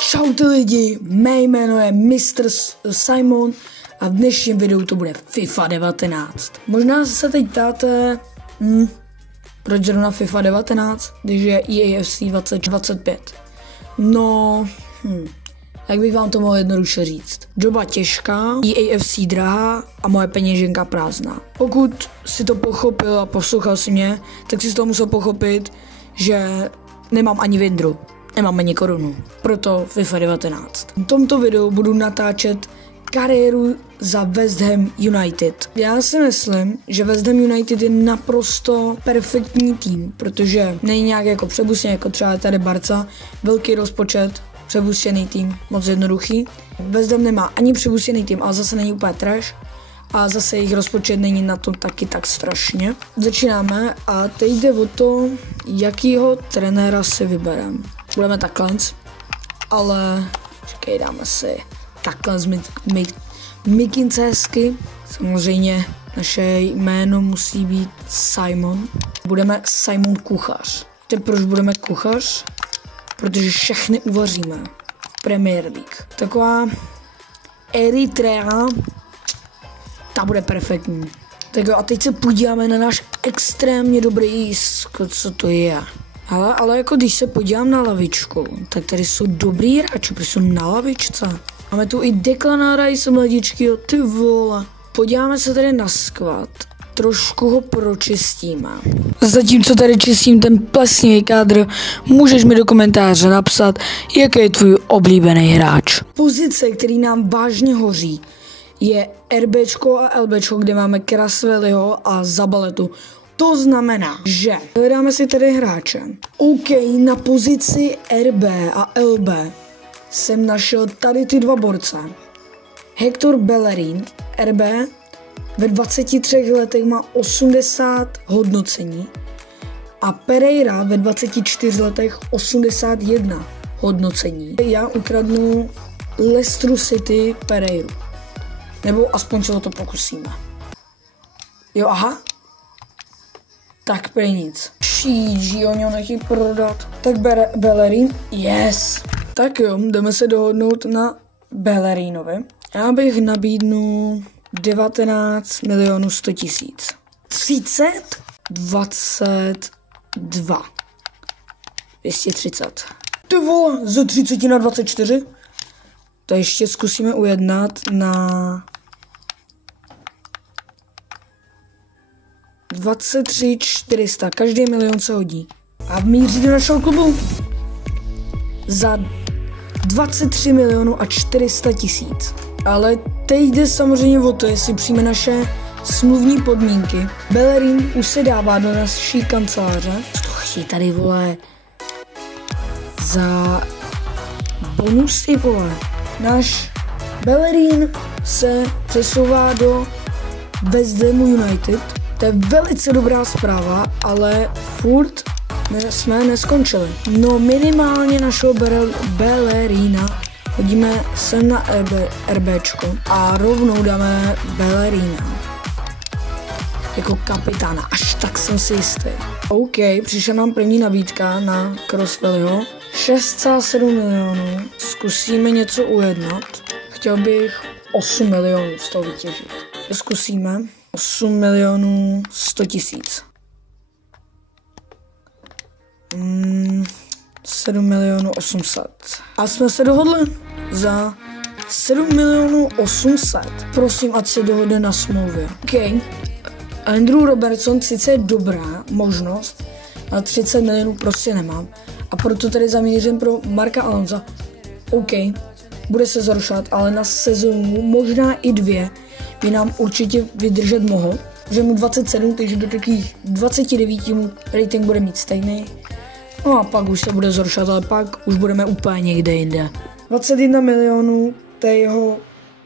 Čau ty lidi, mé jméno je Mr. Simon a v dnešním videu to bude FIFA 19. Možná se teď ptáte, proč zrovna FIFA 19, když je EAFC 2025. No, jak bych vám to mohl jednoduše říct. Doba těžká, EAFC drahá a moje peněženka prázdná. Pokud si to pochopil a poslouchal si mě, tak si z toho musel pochopit, že nemám ani vindru. Nemám ani korunu, proto FIFA 19. V tomto videu budu natáčet kariéru za West Ham United. Já si myslím, že West Ham United je naprosto perfektní tým, protože není nějak jako přebusněný, jako třeba tady Barca, velký rozpočet, přebusněný tým, moc jednoduchý. West Ham nemá ani přebusněný tým, ale zase není úplně trash a zase jejich rozpočet není na tom taky tak strašně. Začínáme a teď jde o to, jakýho trenéra si vybereme. Budeme takhle, ale čekej, dáme si takhle mikince hezky. Samozřejmě naše jméno musí být Simon. Budeme Simon Kuchař. Teď proč budeme kuchař? Protože všechny uvaříme v Premier League. Taková Eritrea, ta bude perfektní. Tak jo, a teď se podíváme na náš extrémně dobrý jízko, co to je. Ale jako když se podívám na lavičku, tak tady jsou dobrý hráči, protože jsou na lavičce. Máme tu i Declana Rice, mladičky, jo, ty vole. Podíváme se tady na skvad, trošku ho pročistíme. Zatímco tady čistím ten plesnivý kádr, můžeš mi do komentáře napsat, jaký je tvůj oblíbený hráč. Pozice, který nám vážně hoří, je RBčko a LBčko, kde máme Krasveliho a Zabaletu. To znamená, že hledáme si tady hráče. OK, na pozici RB a LB jsem našel tady ty dva borce. Hector Bellerin, RB, ve 23 letech má 80 hodnocení a Pereira ve 24 letech 81 hodnocení. Já ukradnu Leicester City Pereiru. Nebo aspoň se o to pokusíme. Jo, aha. Tak prej nic. Šíží, oni ho nechtějí prodat. Tak Bellerin, yes. Tak jo, jdeme se dohodnout na Bellerinovi. Já bych nabídnul 19 milionů 100 tisíc. 30? 22. 230. Ty vole, ze 30 na 24? To ještě zkusíme ujednat na 23 400, každý milion se hodí. A míří do našeho klubu za 23 milionů a 400 tisíc. Ale teď jde samozřejmě o to, jestli přijme naše smluvní podmínky. Bellerin už se dává do naší kanceláře. Co to chtějí tady, vole? Za bonusy, vole. Náš Bellerin se přesouvá do West Hamu United. To je velice dobrá zpráva, ale furt jsme neskončili. No minimálně našeho Bellerina hodíme sem na RBčko a rovnou dáme Bellerina jako kapitána, až tak jsem si jistý. OK, přišla nám první nabídka na Krasveliho. 6,7 milionů. Zkusíme něco ujednat. Chtěl bych 8 milionů z toho vytěžit. Zkusíme. 8 milionů 100 tisíc. 7 milionů 800. A jsme se dohodli za 7 milionů 800. Prosím, ať se dohodne na smlouvě. OK. Andrew Robertson sice je dobrá možnost, ale 30 milionů prostě nemám. A proto tady zamířím pro Marka Alonza. OK, bude se zrušat, ale na sezónu, možná i 2, by nám určitě vydržet mohl. Že mu 27, takže do takových 29 mu rating bude mít stejný. No a pak už se bude zrušat, ale pak už budeme úplně někde jinde. 21 milionů, to je jeho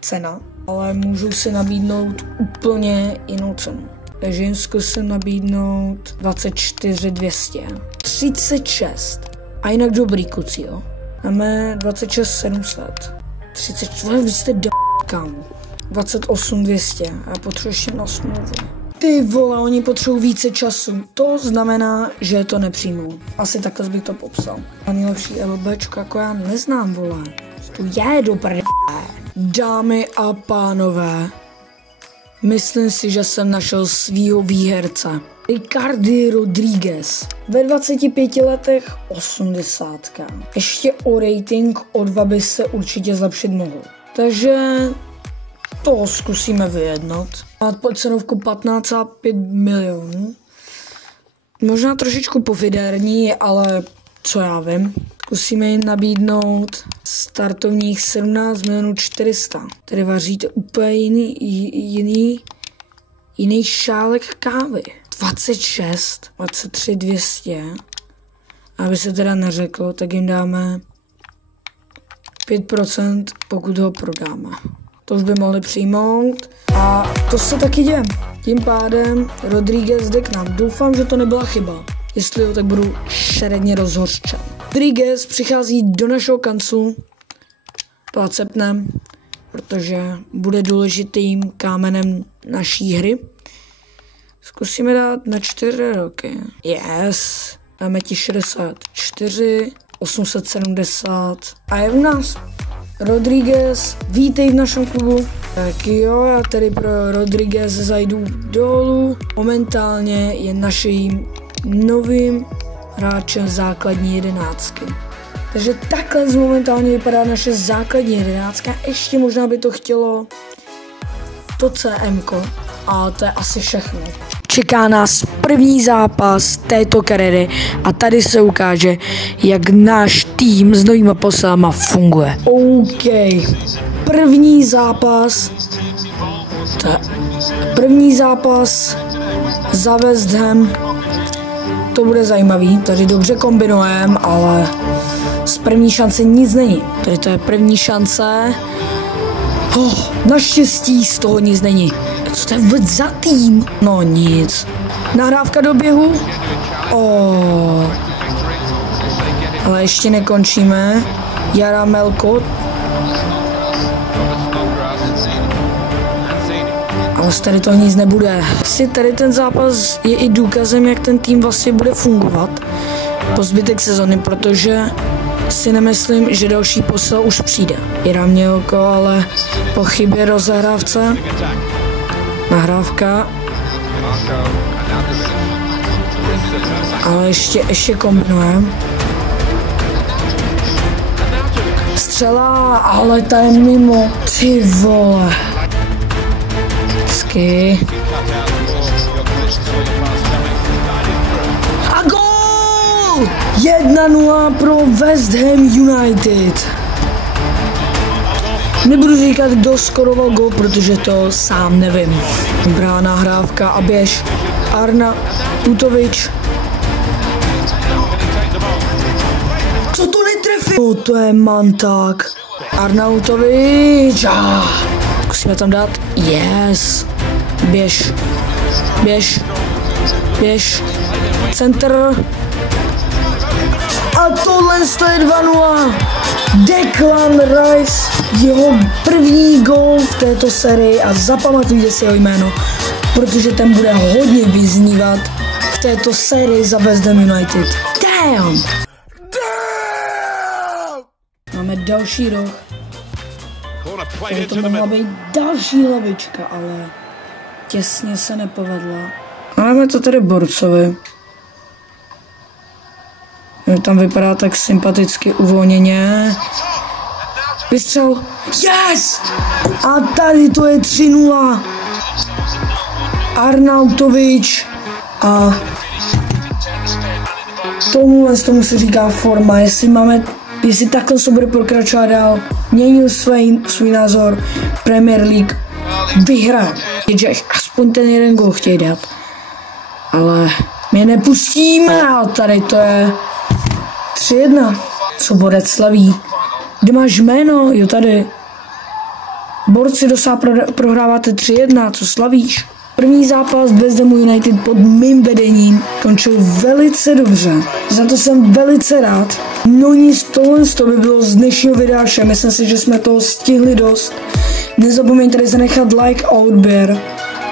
cena, ale můžu si nabídnout úplně jinou cenu. Takže jim zkusím nabídnout 24 200. 36. A jinak dobrý kuci, jo. Máme 26 700. 34, vy jste kámo. 28 200. A já potřebuji ještě na smlouvu. Ty vole, oni potřebují více času. To znamená, že to nepřijmou. Asi takhle bych to popsal. A nejlepší LBčko, jako já neznám, vole. To je do prdele. Dámy a pánové, myslím si, že jsem našel svýho výherce. Ricardo Rodriguez. Ve 25 letech 80. Ještě o rating o 2 by se určitě zlepšit mohl. Takže to zkusíme vyjednat. Má cenovku 15,5 milionů. Možná trošičku pofiderní, ale co já vím. Zkusíme jim nabídnout startovních 17 milionů 400. Tedy vaříte úplně jiný šálek kávy. 26, 23 200. Aby se teda neřeklo, tak jim dáme 5%, pokud ho prodáme. To už by mohli přijmout. A to se taky děje. Tím pádem Rodriguez jde k nám. Doufám, že to nebyla chyba. Jestli jo, tak budu šeredně rozhořčen. Rodriguez přichází do našeho kanclu. To akceptnem, protože bude důležitým kámenem naší hry. Zkusíme dát na 4 roky. Yes. Dáme ti 64, 870 a je u nás. Rodriguez, vítej v našem klubu. Tak jo, já tady pro Rodriguez zajdu dolů. Momentálně je naším novým hráčem základní 11. Takže takhle momentálně vypadá naše základní 11. Ještě možná by to chtělo to CM-ko, a to je asi všechno. Čeká nás první zápas této kariéry a tady se ukáže, jak náš tým s novýma posilama funguje. OK, první zápas za West Ham. To bude zajímavý, tady dobře kombinujeme, ale z první šance nic není. Tady to je první šance. Naštěstí z toho nic není. Co to je vůbec za tým? No nic. Nahrávka do běhu. Ale ještě nekončíme. Jara Melko. Ale tady toho nic nebude. Vlastně tady ten zápas je i důkazem, jak ten tým vlastně bude fungovat po zbytek sezony, protože si nemyslím, že další posil už přijde. Jara Melko, ale po chybě rozehrávce. Nahrávka. Ale ještě kombinujeme. Střela, ale ta je mimo. Ty vole. Hezky. A gól! 1-0 pro West Ham United. Nebudu říkat, kdo skoroval gól, protože to sám nevím. Dobrá nahrávka a běž. Arnautovič. Co to netrefil? To je manták. Arnautovič. Zkusíme tam dát. Yes. Běž. Center. A tohle je 2-0. Declan Rice, jeho první gól v této sérii a zapamatujte si jeho jméno, protože ten bude hodně vyznívat v této sérii za West Ham United. Damn! Máme další roh. Tady to mohla být další hlavička, ale těsně se nepovedla. Máme to tady borcovi. Tam vypadá tak sympaticky uvolněně. Vystřel. Yes! A tady to je 3-0. Arnautovič. A tomu se říká forma. Jestli takhle se bude pokračovat dál, měnil svůj názor, Premier League vyhraje. Že aspoň ten jeden gól chtějí dát. Ale my nepustíme. A tady to je 3-1. Co Borec slaví? Kde máš jméno? Jo, tady. Borci prohráváte 3-1. Co slavíš? První zápas West Ham United pod mým vedením končil velice dobře. Za to jsem velice rád. No nic, tohle by bylo z dnešního videa vše. Myslím si, že jsme toho stihli dost. Nezapomeňte zanechat like a odběr.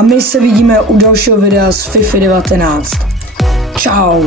a my se vidíme u dalšího videa z FIFA 19. Čau.